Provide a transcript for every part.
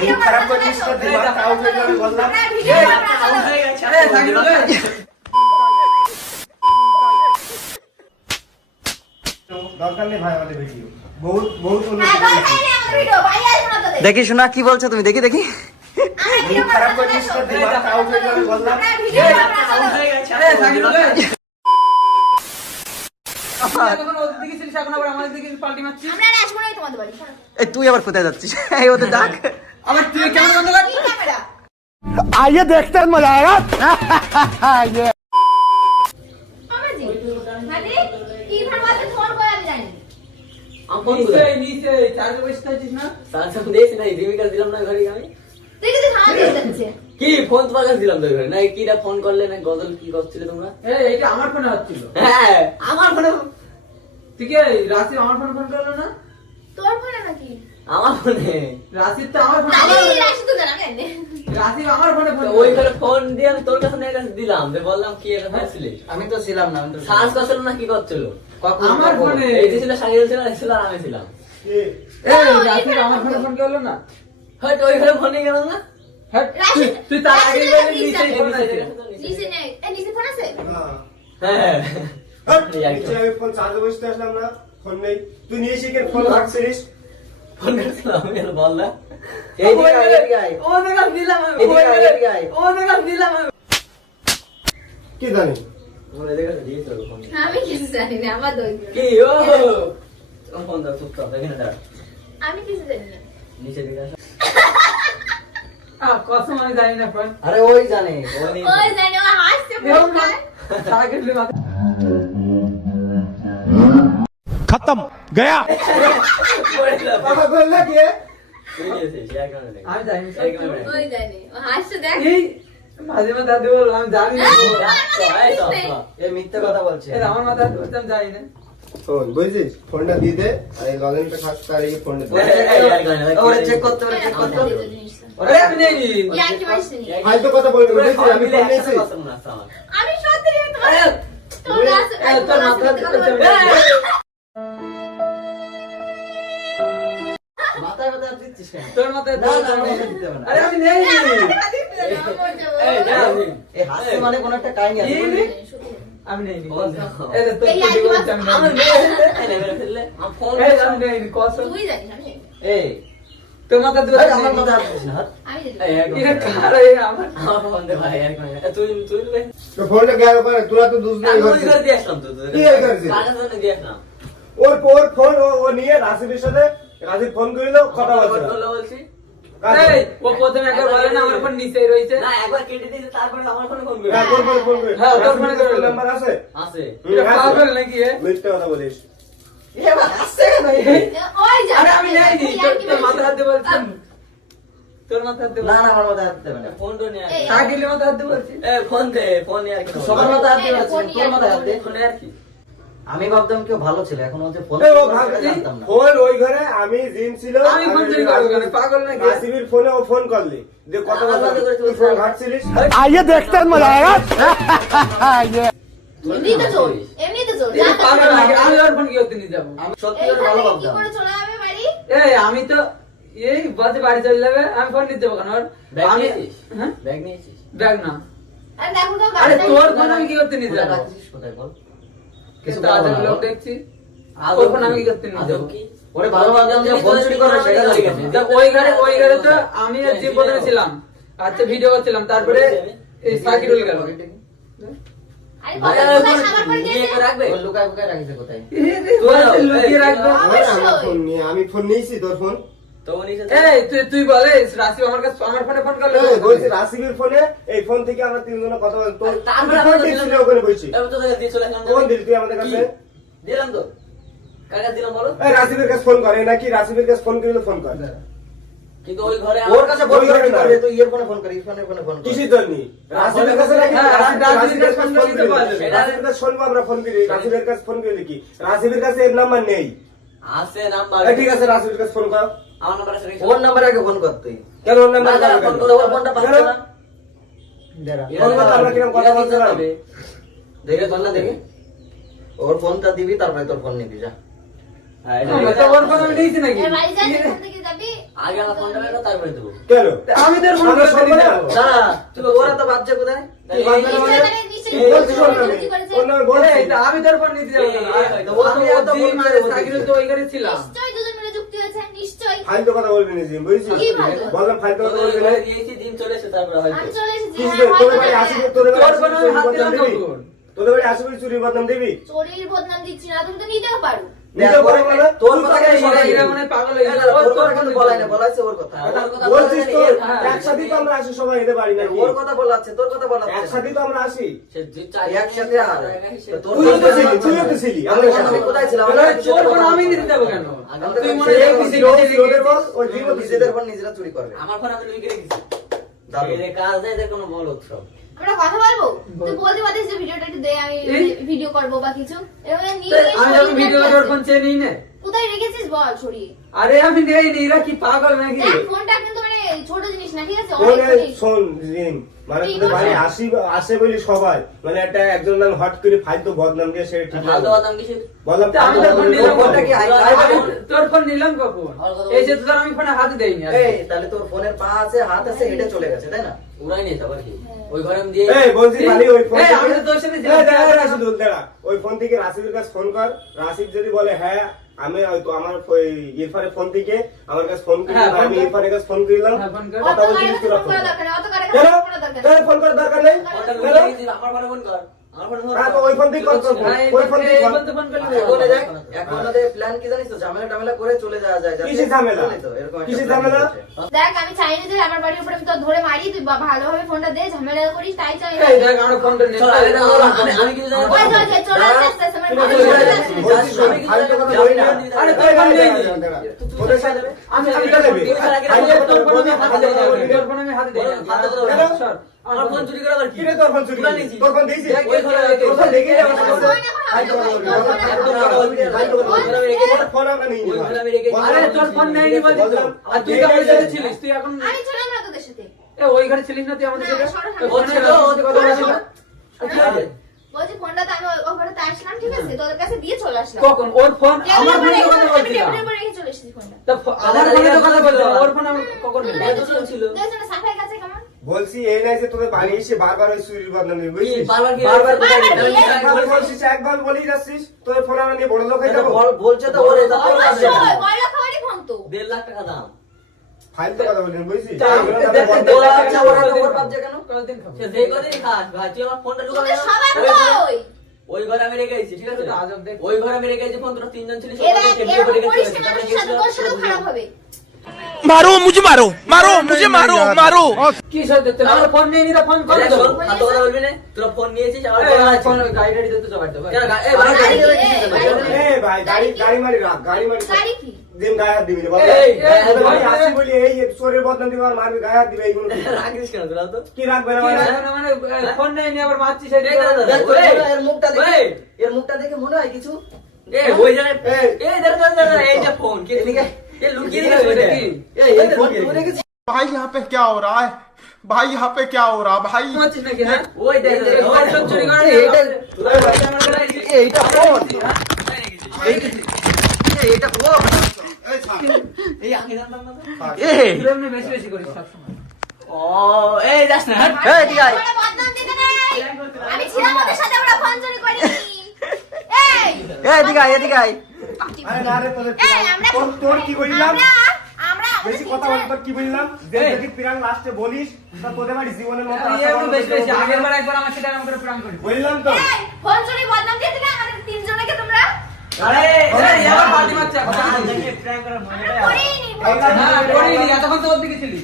মুখ খারাপ করিস তো, দিমাগ আউট হয়ে যাবে বললাম। আউট হয়ে গেছে। আরে দরকার নেই ভাই আমাদের ভিডিও, বহুত বহুত দেখি শোনা কি বলছো তুমি, দেখি দেখি। মুখ খারাপ করিস তো, দিমাগ আউট হয়ে যাবে বললাম। আউট হয়ে গেছে। আরে এই তুই আবার কোথায় যাচ্ছিস? এই ওদের ডাক। আবার তুই কেমন বন্ধ কর? आइए देखते हैं मजा आएगा। নিচে চার্জে বসে আছিস না? সামসাং দেশ নাই জীবিকা দিলাম না ঘরে আমি কি ফোন তোমার কাছে দিলাম তো ঘরে না কিটা ফোন করলে না গজল কি করছিলে তোমরা এইটা আমার ফোনে হচ্ছিল। হ্যাঁ আমার ফোনে ঠিক রাশি আমার ফোনে ফোন করলো না? তোর ফোনে নাকি? আমার ফোনে রাশি তো আমার ফোনে, রাশি তো জানা কেন? রাশি আমার ফোনে ফোন ওই করে ফোন দিয়ে আমি তোর কাছে নিয়ে কাছে দিলাম যে বললাম কি এটা হয়েছিল আমি তো ছিলাম না, আমি তো সার্চ করছিল না কি করছিল আমার ফোনে এই যে ছিল সাকিল ছিল ছিল আর আমি ছিলাম এই রাশি আমার ফোনে ফোন করলো না? হয়তো ওই ঘরে ফোনে গেল না হ্যাঁ তুই তার আগে বলে নিচে ফোন আছে। নিচে নেই, এই নিচে ফোন আছে? হ্যাঁ নিচে আমি ফোন চার্জে বসতে আসলাম না, ফোন নেই। তুই নিয়ে এসে ফোন রাখছিস। ফোন করছিলাম আমি আর বললাম এই দিকে আয়, এই দিকে আয়। ও দেখা দিলাম আমি, এদিকে আয়, এদিকে আয়। ও দেখা দিলাম আমি। কি জানি বলে দেখে দিয়েছিল ফোন আমি কিছু জানি না, আমার দই কি ও ফোন দাও চুপ কর দেখে না দাঁড়া আমি কিছু জানি না। নিচে দিকে আসো কসম আমি জানি না ফোন। আরে ওই জানে। ওই জানি, ও হাসছে এরকম না, পরিষ্কার। সারা কেটে মাথা खत्म गया। বাবা বললা কি আমি জানি না। ওই জানি, ও হাসছে দেখ। এই মাঝে মাঝে দাদু বল আমি জানি না। এই মিথ্যা কথা বলছে। এই আমার মাথা ধরতে আমি জানি না। ফোন বুঝছিস, ফোনটা দিয়ে দে আর এই লজেনটা খাস তার এই ফোনটা দে। ওরে চেক করতে হবে, চেক করতে হবে। আরে আমি নেই ইয়া কি বলছিস? ফালতু কথা বলবি না, বুঝছিস? আমি ফোন নিয়েছি। আমি সত্যি তোমার তোর আছে তোর মাথা মাথায় ব্যথা দিচ্ছিস কেন? তোর মাথায় না, না, না, দিতে হবে না। আরে আমি নেই এই হাসি মানে কোন একটা কাহিনী আছে। এই নে। আমি নেই এই তোর এই কি বলছ আমি নেই এই আমি নেই কসম তুই জানিস আমি জানি। এই তোর মাথা ধরে আরে আমার মাথায় হাত দিস না, হাত। আমি জানি। এটা কার এই আমার তো ফোনটা গেল পরে তোরা তো দুধ নেই ঘরে। কি এই করেছিস? ওর ফোন ও নিয়ে রাশিদের সাথে রাশি ফোন করিল, কথা বলছে। এই ও প্রথমে একবার বলে না আমার ফোন নিচেই রয়েছে। হ্যাঁ, তোর ফোনে ফোন করে। হ্যাঁ, তোর ফোনে করে। নাম্বার আছে? এটা পাগল নাকি এ? মিথ্যা কথা বলিস। এ আবার হাসছে কেন? ওই জানি। আরে আমি নেই নি ইয়া কি তোর মাথা বলছিস? হাত দিয়ে বলছি তোর মাথা হাত দিয়ে না, না, আমার মাথায় হাত দিতে হবে না। এই, সাকিলের মাথা হাত দিয়ে বলছি সবার মাথায় হাত দিয়ে বলছি, ফোন তোর মাথায় হাত দে। কি আমি ভাবতাম কেউ ভালো ছিল, এখন হচ্ছে ফোন এই ও করে ভাবছি, জানতাম না। ফোন ওই ঘরে, আমি জিম ছিল। আমি ফোন চুরি করবো কেন? পাগল নাকি? রাশিবির ফোনে ও ফোন করলি, যে কথা আমার বললি, সাথে করে তুই ফোন ঘাটছিলিস। आइए देखते हैं मजा आएगा। এমনিতে চোর, এমনিতে চোর। এই পাগল নাকি? আমি ওর ফোন কি করতে নিয়ে যাবো? আমি সত্যি করে ভালো এইখানে কি ভাবতাম। করে চলে যাবে বাড়ি? এই আমি তো এই বাসে বাড়ি চলে যাবে, আমি ফোন নিতে যাবো কেন ওর? আমি হ্যাঁ ব্যাগ না। আরে দেখো তো আরে গাড়িটা তোর নিয়ে ফোন আমি কি করতে নিয়ে কোথায় যাবো? রাখছিস, কোথায় বল? কিছু কিছু বলবো না, লোক বল। দেখছি ওর ফোন আমি কি করতে নিয়ে যাবো? ওরে ভালো ভাবতাম যে ফোন চুরি করে সেটা জানতাম না। তা ওই ঘরে তো আমি আর জিম প্রথমে ছিলাম, আচ্ছা ভিডিও করছিলাম, তারপরে এই সাকিরুল গেল। আরে বাবা সাবার করে দিয়েছে। ওর লুকায় বুকায় রাখিছে কোথায়? তোর হাতে লুকিয়ে রাখবো। ওরে আমার ফোন নিয়ে, আমি ফোন নিয়েছি তোর ফোন। এই তুই বলিস রাশি আমার কাছে আমার ফোনে ফোন করলো। এই বলছি রাশিবির ফোনে, এই ফোন থেকে আমরা তিনজনে কথা বলছি। তোর তারপরে ফোন আমরা ছিল ওখানে বসছি। কোন দিল তুই আমাদের কাছে? দিলাম তো কাকা দিলাম বলো এই রাশিবির কাছে ফোন করে নাকি? রাশিবির কাছে ফোন করিলে ফোন কর। কিন্তু ওই ঘরে ওর কাছে ফোন ওই করে ঘরে কি না। করবে? তুই ইরফোনে ফোন কর, ইরফোনে ফোন কর। কিসের জন্য? রাশিবির কাছে নাকি? হ্যাঁ, রাশিবির কাছে ফোন রাশিবির কাছে করি। ফোন করি। রাশিবির কাছে শুনবো আমরা ফোন করি। রাশিবির কাছে ফোন করি কি? রাশিবির কাছে এর নাম্বার নেই। আছে নাম্বার এই ঠিক আছে, রাশিবির কাছে ফোন কর। আমার নাম্বার আছে ওর নাম্বারে আগে ফোন কর তুই। কেন ওর নাম্বার না, ফোন করে ওর ফোনটা পাচ্ছে না দাঁড়া। ফোন করতে আমরা কিরকম কথা বলছিলাম? দেখে ফোন না দেখে। ওর ফোনটা দিবি, তারপরে তোর ফোন নিবি, যা। হ্যাঁ, এটা আমি তো ওর ফোন আমি নিয়েছি নাকি এ বাড়ি যাস এখান থেকে যাবি আগে আমার ফোনটা বের কর, তারপরে দেবো। কেন আমি তোর ফোন আমরা সব না না তুই ওরা তো বাচ্চা কোথায় নিশ্চয়ই বলছিস না কি করেছে? ওর নামে বলছিস এই, আমি তোর ফোন নিতে যাবো না। আমি এত মানে সাইকেল তো ওই ঘরে ছিলাম। নিশ্চয়ই দুজন মিলে যুক্তি হয়েছে নিশ্চয়ই। ফালতু কথা বলবি না জিম বুঝছিস কি ফালতু? বললাম ফালতু কথা তোদের বলবি না ঘরে দিয়েছি, দিন চলে এসে তারপরে হয়তো। আমি চলে এসেছি কিস হ্যাঁ, তোর হয় বাড়ি না। আসি তোর বাড়ি তোর আসি ফোন আমি হাত বদনাম দিলাম দিবি কখন? তোর বাড়ি আসি চুরি বদনাম দিবি চোরের বদনাম দিচ্ছি না তুমি তো নিতেও পারো। নিতে পারবো না তোর কথা কেন এরা- বলাই এরা মনে হয় পাগল হয়ে গেছে। তোর কথা তোর কিন্তু ফোন বলাই না, বলাইছে ওর কথা। ওর কথা বলছিস তো হ্যাঁ। একসাথেই তো আমরা আসি সবাই এতে বাড়ি নাকি ওর কথা বলাচ্ছে, তোর কথা বলাচ্ছে। একসাথেই তো আমরা আসি সে যে চার একসাথে আর তোর তুইও তো ছিলি তুইও তো ছিলি আমি আমাদের সাথে কোথায় ছিলাম? কেন? তোর ফোন আমি নিতে যাবো কেন? তুই মনে সে হয় কি কিছু ছিল? কিছু লোকের বস, ওই জিমও তো ছিল। নিজেদের ফোন নিজেরা চুরি করবে। আমার ফোন আমি লুকিয়ে রেখেছি। দারুণ। এদের কাজ নেই, এদের কোনো বড় উৎসব। আমরা কথা বলবো তুই বলতে পারিস যে ভিডিওটা একটু দে আমি এই? ভিডিও করবো বা কিছু এভাবে নিয়ে তো আমি যখন সরিয়ে ভিডিও রাখতে তোর আছে। ফোন চেয়ে নিই না। কোথায় রেখেছিস বল ছড়িয়ে আরে আমি নেই নি, এরা কি পাগল নাকি? দেখ ফোনটা কিন্তু মানে ছোট জিনিস না ঠিক আছে ফোনে অনেক জিনিস। শোন জিম মানে কি তোদের বাড়ি বলছো? আসে বলি সবাই মানে একটা একজন নাম হট করে ফালতু বদনাম দিয়ে সে ঠিক ফালতু না। বাদাম কিছু বললাম তা আমি ফালতু তোর ফোন বদনাম নিলাম করবো। ফোনটা কি হাই- হাই আমি বাড়ি? তোর ফোন নিলাম কখন? এই যে তোর আমি ফোনে হাত দেইনি আর কি। এই তাহলে তোর ফোনের পা আছে, হাত আছে, হেঁটে চলে গেছে, তাই না? উড়াই নিয়ে যাবো আর কি। ওই ঘরে আমি দিয়ে এই বলছি খালি ওই ফোন এই, থেকে- আমি তো তোর সাথে এই, ছিলাম। দাঁড়া, রাশিদুল, দাঁড়া। ওই ফোন থেকে রাশিদের কাছে ফোন কর রাশিদ যদি বলে হ্যাঁ আমি তো আমার ইরফানের ফোন থেকে আমার কাছে ফোন হ্যাঁ, করলাম ফোন আমি কর। ইরফানের কাছে ফোন করলাম হ্যাঁ, ফোন কর। অত কথা বলছিস কারে তোরা ফোন করা দরকার নেই, অত কারে কেন ফোন করা দরকার নেই। কেন ফোন করার দরকার নেই ফোনটা কেন? লুকিয়ে রেখেছি, আমার ফোনে ফোন কর। আমার ফোনে ফোন হ্যাঁ, কর। তো ওই ফোন থেকে কর তোর ফোন। হ্যাঁ, ওই ফোন থেকে এই কর। ফোন তো ফোন করলে এখন হবে। দেখ, এখন ওদের প্ল্যান কি জানিস তো? ঝামেলা টামেলা করে চলে যাওয়া যায় যাতে- কিসের ঝামেলা? বুঝলি তো, এরকম একটা কিসের plan ঝামেলা? হয়েছে। দেখ আমি চাই না যে আমার বাড়ির উপরে আমি তো ধরে মারি তুই ভালোভাবে ফোনটা দে ঝামেলা করিস তাই চাই না। এই দেখ আমার ফোনটা নে। চল, আগে না, আমি কিছু জানি না। ওই যে চলে আসছে আমার তুই বাড়ি বলছিস, চলে আসছে। বলছিস, ফালতু কথা বলি না। আরে তোর ফোন নেই। ওদের সাথে আমি আমি তোর দেবে। তোর ফোন আমি হাতে ফালতু কথা দেই বলবি না। তোর ফোন আমি হাতে দেই ফালতু কথা বলবি না। সর। আমার ফোন চুরি করা আবার কি? কি রে তোর ফোন চুরি উড়াই নিয়েছি। তোর ফোন দিয়েছিস দেখ, ওই ঘরে রেখে- তোর ফোন দেখে যাবে তোর ফোন এখন ফালতু কথা বলবি না। একদম কথা বলবি না। ফালতু কথা বলবি না। ওই ঘরে আমি রেখে- তোর ফোন আমরা নিয়ে ওই নিই ঘরে আমি রেখেছি। আরে তোর ফোন নেই নি বলছিস তো। আর তুই তো আমার সাথে ছিলিস, তুই এখন আমি ছিলাম না তোদের সাথে এ ওই ঘরে ছিলিস না তুই আমাদের সাথে? না, সরো, তো সরো। ফোনে ছিল, সাথে কথা বলছিস না? কি হয়েছে? বলছি ফোনটা তো আমি ওখানে আসলাম ঠিক আছে তোদের কাছে দিয়ে চলে আসলাম কখন ওর ফোন আমার ফোনে টেবিলের কথা উপরে বলছিলাম। টেবিলের উপরে রেখে চলে এসেছি ফোনটা তা আমার ফোনে তো কথা বলছিলাম, ওর ফোন আমি কখন তোদের নিলাম? কাছে দুজন ছিল। দুজনে সাফাই কাছে কেমন বলছি এই নাই যে তোদের বাড়ি এসে বারবার ওই চুরির বদনাম দিবি কি, বুঝছিস বারবার কি- বারবার কোথায় বারবার গেলি? কি? একবার বলছিস একবার বলেই যাচ্ছিস তোদের ফোন আমরা নিয়ে বড় লোক হয়ে এটা যাবো বলছে তো ওর এটা তোর কাছে। অবশ্যই বড় খাবারই ফোন তো 1.5 লাখ টাকা দাম। ফালতু কথা বলছিস বুঝছিস তা আমি- আমরা দেখ, বদনাম দেখ, ওরা দিচ্ছি। আচ্ছা, ওরা তো ওর ভাবছে কেন? কতদিন খাবো? সে যেই কদিনই খাস, ভাই, তুই আমার ফোনটা ঢুকাবি তোদের না? সবার কই ওই ঘরে আমি রেখে এসেছি, ঠিক আছে? তো আজব দেখ। ওই ঘরে আমি রেখে এসেছি, ফোন তোরা তিনজন ছিলিস, এরা সবাই টেবিলের এরকম উপরে রেখে করিস চলে না এসেছি। মানুষের সাথে তোর সাথেও খারাপ হবে मारो मुझे मारो मारो मुझे मारो मारो কি সব দেখতে আমার ফোন নেই নি তো ফোন করে এই দেবো। শোন, ফালতু কথা বলবি না। তোরা ফোন নিয়েছিস, আমার এই, ফোন আমার আছে। ফোন গাড়ি টাড়ি দিতে জবাব দেবো। কেন গা- এই ভাই, গাড়ি গাড়ি কি? দিয়ে গাড়ি দিছিস কি? তো? এ ভাই গাড়ি মারি রাখ গাড়ি মারি গাড়ি কি দিন গায়ে হাত দিবি না বল এই, এই, তোদের বাড়ি এই, আসি বলি এই চোরের বদনাম দিবি আর মারবি গায়ে হাত দিবি এইগুলো কি? রাখিস কেন তোরা তো? কি রাখবে না কি মানে? রাখবে না মানে, ফোন নেই নি আবার মারছিস এই এই দাদা, দেখ তো, ওই, এর মুখটা দেখে ওই। এর মুখটা দেখে মনে হয় কিছু। এই, ওই জায়গায়- এই। এই, দাঁড়া, দাঁড়া, দাঁড়া, এই যে ফোন, কে এদিকে। এ লুকিয়ে রেখেছে ওইটা। কি? এই ফোন তুই রেখেছিস? भाई यहाँ पे क्या हो রहा है भाई यहाँ पे क्या हो रहा भाई মারছিস নাকি হ্যাঁ? ওই দেখ, দেখ, এই, ওই সব চুরি করে এই, এটা- এইটা ফোন। এইটা ফোন। এই আমি জানতাম না তো। এই, তুই এমনি বেশি বেশি করিস সবসময়। ও, এই যাস না, হাট। এই, এদিকে আয়। ওরা বদনাম দিতে নেই আমি ছিলাম ওদের সাথে ওরা ফোন চুরি করিনি এই এই, এদিকে আয়, এদিকে আয়। আরে না রে তোদের এই আমরা তোর কি বললাম আমরা বেশি কথা বল তোর কি বললাম যে যদি পিরাং লাস্টে বলিস তা তোদের বাড়ি জীবনের মতো এই আশা একটু বন্ধ বেশি করে বেশি দেবো। আগের বার একবার আমার সাথে এরকম করে প্রাণ করিস। বললাম তো এই ফোন চুরি বদনাম দিয়ে দিলে আমাদের তিনজনকে তোমরা আরে, এই, আবার পার্টি মারছে এখন। দেখি, prank করার মজাটাই আলাদা। করিনি হ্যাঁ, করিনি, এতক্ষণ তো ওর দিকে ছিলিস।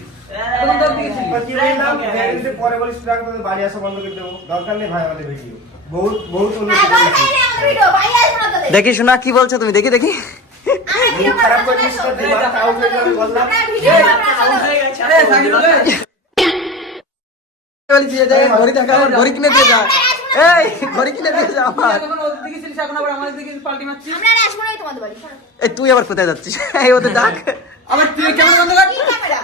এতক্ষণ তো ওর দিকে ছিলিস। তোর কি বললাম যদি পরে বলিস পিরাং তোদের বাড়ি আসা বন্ধ করে দেবো দরকার নেই ভাই আমাদের ভিডিও বহুত বহুত উন্নতি হ্যাঁ দরকার করেছি। নেই আমাদের ভিডিও ভাই আসবে না তোদের দেখি শোনা কি বলছো তুমি, দেখি দেখি। আমরা মুখ ভিডিও খারাপ করতে করিস তো চলে দিমাগটা আউট হয়ে যাবে বললাম আমরা ভিডিও এই, আমরা Out হয়ে গেছে। এই, সাকিব ভাই। দিয়ে দে, ঘড়ি দেখা, ঘড়ি কিনে দিয়ে যা। এই, ঘড়ি কিনে দিয়ে যা তুই আমার। এতক্ষণ ওর দিকে ছিলিস, এখন আবার আমাদের দিকে পাল্টি মারছিস। আমরা আর আসবো না তোমাদের বাড়ি এই, তুই আবার কোথায় যাচ্ছিস? এই, ওদের ডাক। আবার তুই কেমন বন্ধ কর? কি ক্যামেরা